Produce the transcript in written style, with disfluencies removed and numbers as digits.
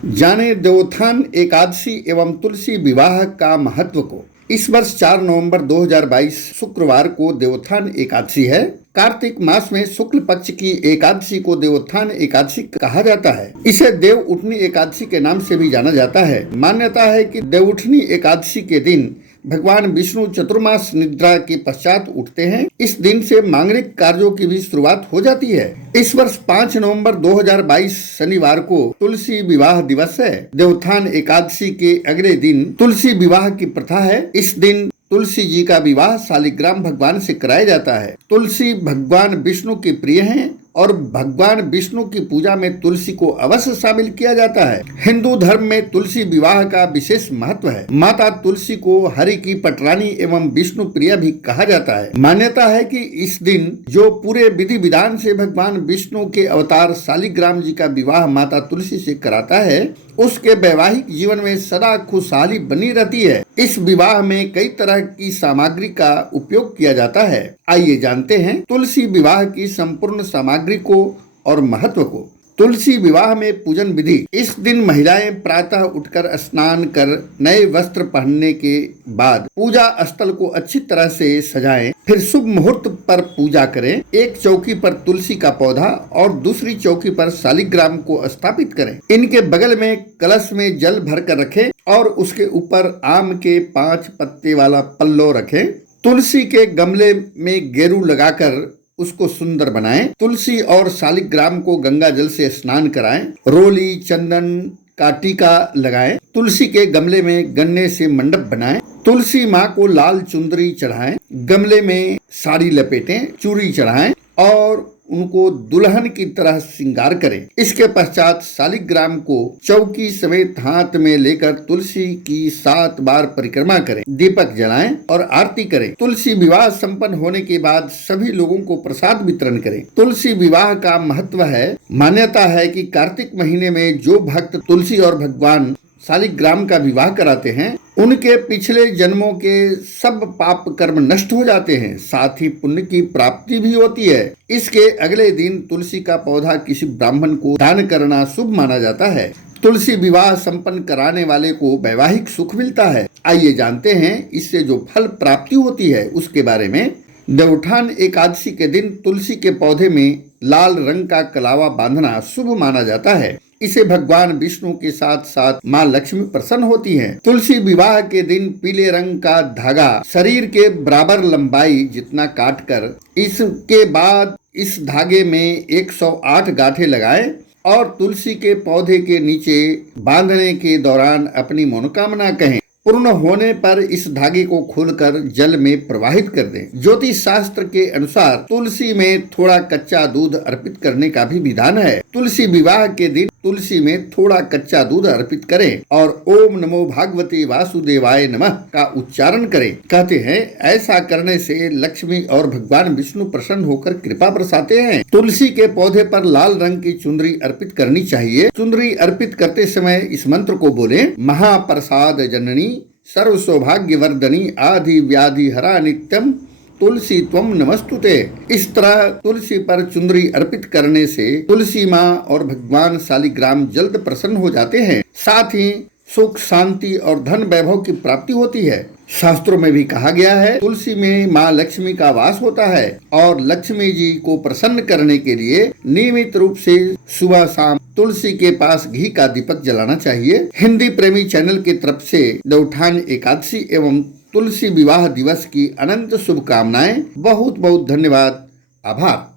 जाने देवोत्थान एकादशी एवं तुलसी विवाह का महत्व को। इस वर्ष 4 नवंबर 2022 शुक्रवार को देवोत्थान एकादशी है। कार्तिक मास में शुक्ल पक्ष की एकादशी को देवोत्थान एकादशी कहा जाता है। इसे देव उठनी एकादशी के नाम से भी जाना जाता है। मान्यता है कि देवउठनी एकादशी के दिन भगवान विष्णु चतुर्मास निद्रा के पश्चात उठते हैं। इस दिन से मांगलिक कार्यों की भी शुरुआत हो जाती है। इस वर्ष 5 नवंबर 2022 शनिवार को तुलसी विवाह दिवस है। देवोत्थान एकादशी के अगले दिन तुलसी विवाह की प्रथा है। इस दिन तुलसी जी का विवाह शालिग्राम भगवान से कराया जाता है। तुलसी भगवान विष्णु के प्रिय हैं और भगवान विष्णु की पूजा में तुलसी को अवश्य शामिल किया जाता है। हिंदू धर्म में तुलसी विवाह का विशेष महत्व है। माता तुलसी को हरि की पटरानी एवं विष्णु प्रिया भी कहा जाता है। मान्यता है कि इस दिन जो पूरे विधि विधान से भगवान विष्णु के अवतार शालिग्राम जी का विवाह माता तुलसी से कराता है, उसके वैवाहिक जीवन में सदा खुशहाली बनी रहती है। इस विवाह में कई तरह की सामग्री का उपयोग किया जाता है। आइए जानते हैं तुलसी विवाह की संपूर्ण सामग्री को और महत्व को। तुलसी विवाह में पूजन विधि। इस दिन महिलाएं प्रातः उठकर स्नान कर नए वस्त्र पहनने के बाद पूजा स्थल को अच्छी तरह से सजाएं, फिर शुभ मुहूर्त पर पूजा करें। एक चौकी पर तुलसी का पौधा और दूसरी चौकी पर शालिग्राम को स्थापित करें। इनके बगल में कलश में जल भर कर रखें और उसके ऊपर आम के 5 पत्ते वाला पल्लो रखें। तुलसी के गमले में गेरू लगाकर उसको सुंदर बनाएं। तुलसी और शालिग्राम को गंगा जल से स्नान कराएं। रोली चंदन का टीका लगाएं। तुलसी के गमले में गन्ने से मंडप बनाएं। तुलसी माँ को लाल चुंदरी चढ़ाएं। गमले में साड़ी लपेटें, चूड़ी चढ़ाएं और उनको दुल्हन की तरह श्रृंगार करें। इसके पश्चात शालिग्राम को चौकी समेत हाथ में लेकर तुलसी की 7 बार परिक्रमा करें, दीपक जलाएं और आरती करें। तुलसी विवाह संपन्न होने के बाद सभी लोगों को प्रसाद वितरण करें। तुलसी विवाह का महत्व है। मान्यता है कि कार्तिक महीने में जो भक्त तुलसी और भगवान शालिग्राम का विवाह कराते हैं, उनके पिछले जन्मों के सब पाप कर्म नष्ट हो जाते हैं, साथ ही पुण्य की प्राप्ति भी होती है। इसके अगले दिन तुलसी का पौधा किसी ब्राह्मण को दान करना शुभ माना जाता है। तुलसी विवाह संपन्न कराने वाले को वैवाहिक सुख मिलता है। आइए जानते हैं इससे जो फल प्राप्ति होती है उसके बारे में। देवोत्थान एकादशी के दिन तुलसी के पौधे में लाल रंग का कलावा बांधना शुभ माना जाता है। इसे भगवान विष्णु के साथ साथ माँ लक्ष्मी प्रसन्न होती हैं। तुलसी विवाह के दिन पीले रंग का धागा शरीर के बराबर लंबाई जितना काटकर इसके बाद इस धागे में 108 गांठें लगाएं और तुलसी के पौधे के नीचे बांधने के दौरान अपनी मनोकामना कहें। पूर्ण होने पर इस धागे को खोलकर जल में प्रवाहित कर दें। ज्योतिष शास्त्र के अनुसार तुलसी में थोड़ा कच्चा दूध अर्पित करने का भी विधान है। तुलसी विवाह के दिन तुलसी में थोड़ा कच्चा दूध अर्पित करें और ओम नमो भागवते वासुदेवाय नमः का उच्चारण करें। कहते हैं ऐसा करने से लक्ष्मी और भगवान विष्णु प्रसन्न होकर कृपा बरसाते हैं। तुलसी के पौधे पर लाल रंग की चुनरी अर्पित करनी चाहिए। चुनरी अर्पित करते समय इस मंत्र को बोलें, महाप्रसाद जननी सर्व सौभाग्य वर्धनी आदि व्याधि हरा नित्यम तुलसी त्वम नमस्तुते। इस तरह तुलसी पर चुनरी अर्पित करने से तुलसी माँ और भगवान शालिग्राम जल्द प्रसन्न हो जाते हैं। साथ ही सुख शांति और धन वैभव की प्राप्ति होती है। शास्त्रों में भी कहा गया है तुलसी में माँ लक्ष्मी का वास होता है और लक्ष्मी जी को प्रसन्न करने के लिए नियमित रूप से सुबह शाम तुलसी के पास घी का दीपक जलाना चाहिए। हिंदी प्रेमी चैनल की तरफ से देवोत्थान एकादशी एवं तुलसी विवाह दिवस की अनंत शुभकामनाएं। बहुत बहुत धन्यवाद। आभार।